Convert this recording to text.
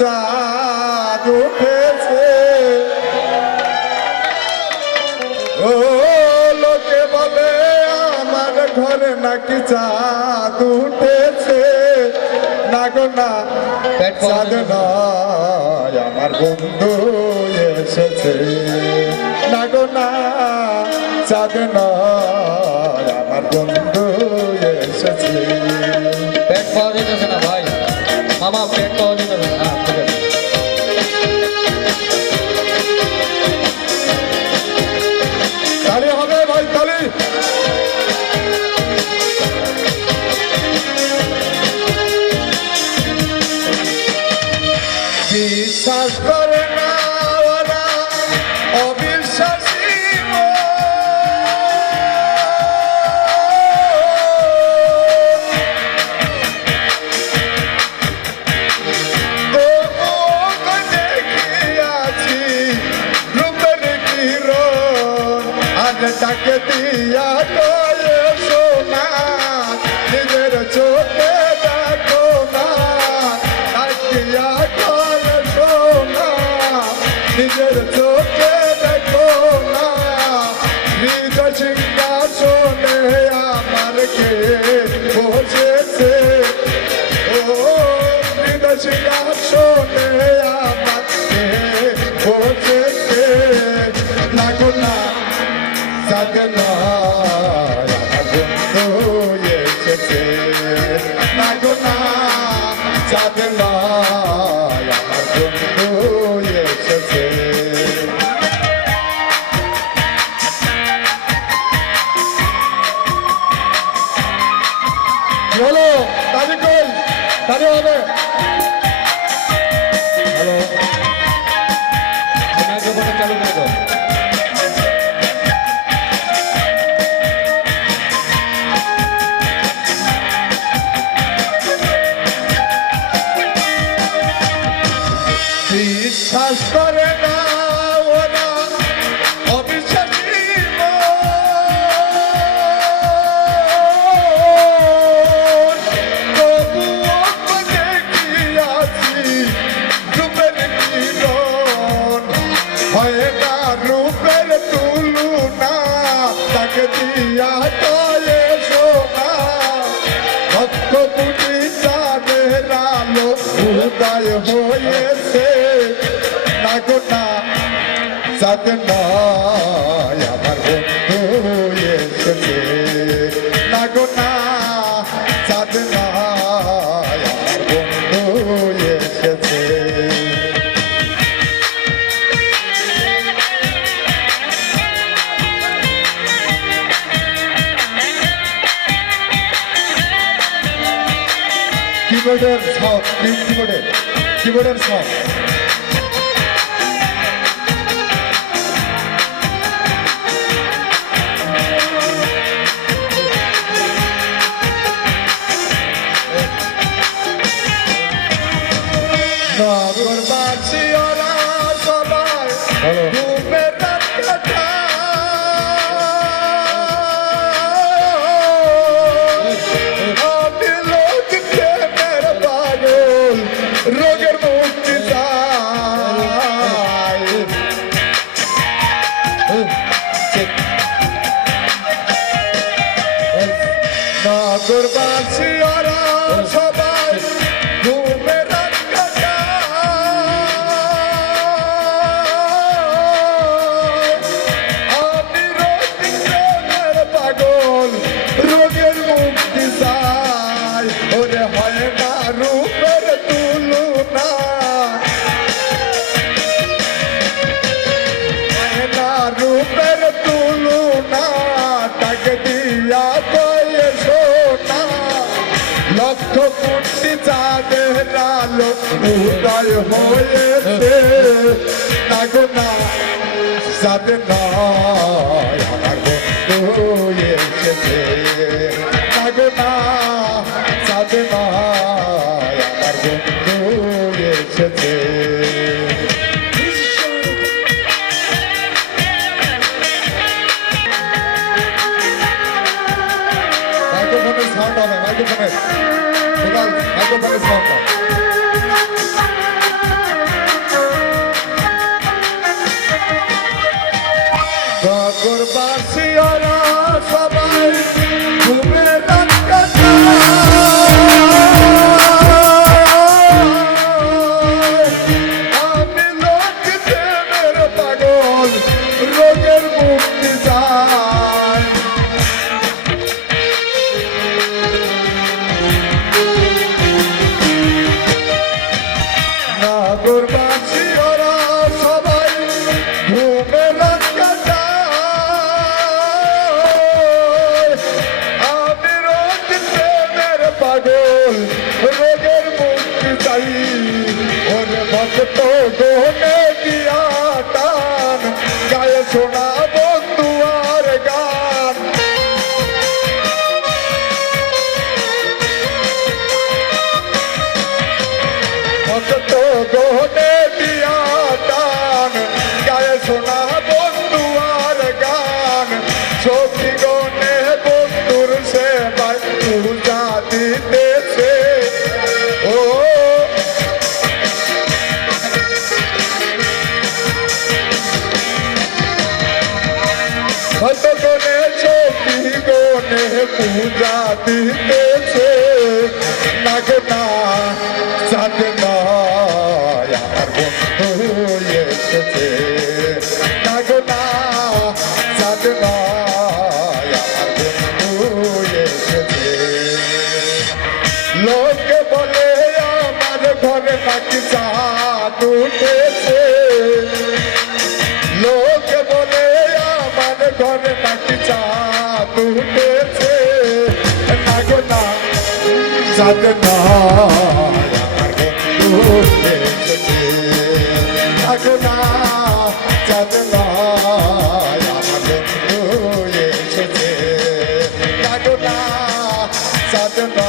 চাঁদ উঠেছে। ও লোকে বলে আমার ঘরে নাকি চাঁদ উঠেছে। না গো না, চাঁদ নয় আমার বন্ধু এসেছে। না গো না, চাঁদ নয় আমার বন্ধু এসেছে। পেট পাওয়া যেতেছে না ভাই, মামা পেট পাওয়া যেতেছে না। তালি হবে ভাই, তালি। বিশ্বাস করে না ওরা অবিশ্বাসী দেখিয়াছি রূপের কিরণ আজ তাকে দিয়া কয়ে সোনা নিজের চোখে দেখো না তাকিয়া কয়ে সোনা নিজের চোখে দেখো না হৃদয় সিংহাসনে আমার কে বসেছে। ও হৃদয় সিংহাসনে আমার কে বসেছে। না গো না, চাঁদ নয় আমার বন্ধু এসেছে। না গো না, চাঁদ নয় আমার বন্ধু এসেছে। হ্যালো, তালি কই, তালি হবে। হ্যালো, মাইক্রোফোনটা চালু করে দাও। বিশ্বাস করে না ওরা অবিশ্বাসী মন, তবুও দেখিয়াছি রূপের কিরণ। হয় না রূপের তুলনা তাকে দিয়া কয়ে সোনা ভক্ত পুটি চাঁদের আলো উদয় হয়েছে। না গো না, চাঁদ নয় আমার বন্ধু এসেছে। না গো না, চাঁদ নয় আমার বন্ধু এসেছে। কিবোর্ডের সাউন্ড, কিবোর্ডের সাউন্ড। নগরবাসী ওরা সবাই ঘুমে রাত কাটায়। আমি লোক প্রেমের পাগল, রোগের মুক্তি চাই। নগরবাসী ওরা সবাই ঘুমে রাত কাটায়। আমি রোগের পাগল, রোগের মুক্তি চাই। ওরে হয় না রূপের তুলনা, হয় না রূপের তুলনা তাকে দিয়া কয়ে সোনা লক্ষ কোটি চাঁদের আলো উদয় হয়েছে। না গো না, চাঁদ নয় আমার বন্ধু এসেছে। না গো না, চাঁদ নয় আমার বন্ধু এসেছে। মাইক্রোফোনের সাউন্ড হবে, মাইক্রোফোনের সাউন্ড। ভক্ত গনে দিয়া টান গায়ে শোনা বন্ধু আর গান ভক্ত গনে দিয়া টান গায়ে শোনা বন্ধু আর গান সখী গনে বন্ধুর সেবায় পূজা দিতেছে ও ভক্ত গনে সখী গনে পূজা দিতেছে না গো না চাঁদ নয় আমার বন্ধু এসেছে না গো না চাঁদ নয় আমার বন্ধু এসেছে লোকে বলে আমার ঘরে নাকি চাঁদ উঠেছে লোকে বলে আমার ঘরে নাকি চাঁদ উঠেছে না গো না চাঁদ নয় আমার বন্ধু এসেছে না গো না চাঁদ নয় আমার বন্ধু এসেছে না গো না চাঁদ নয়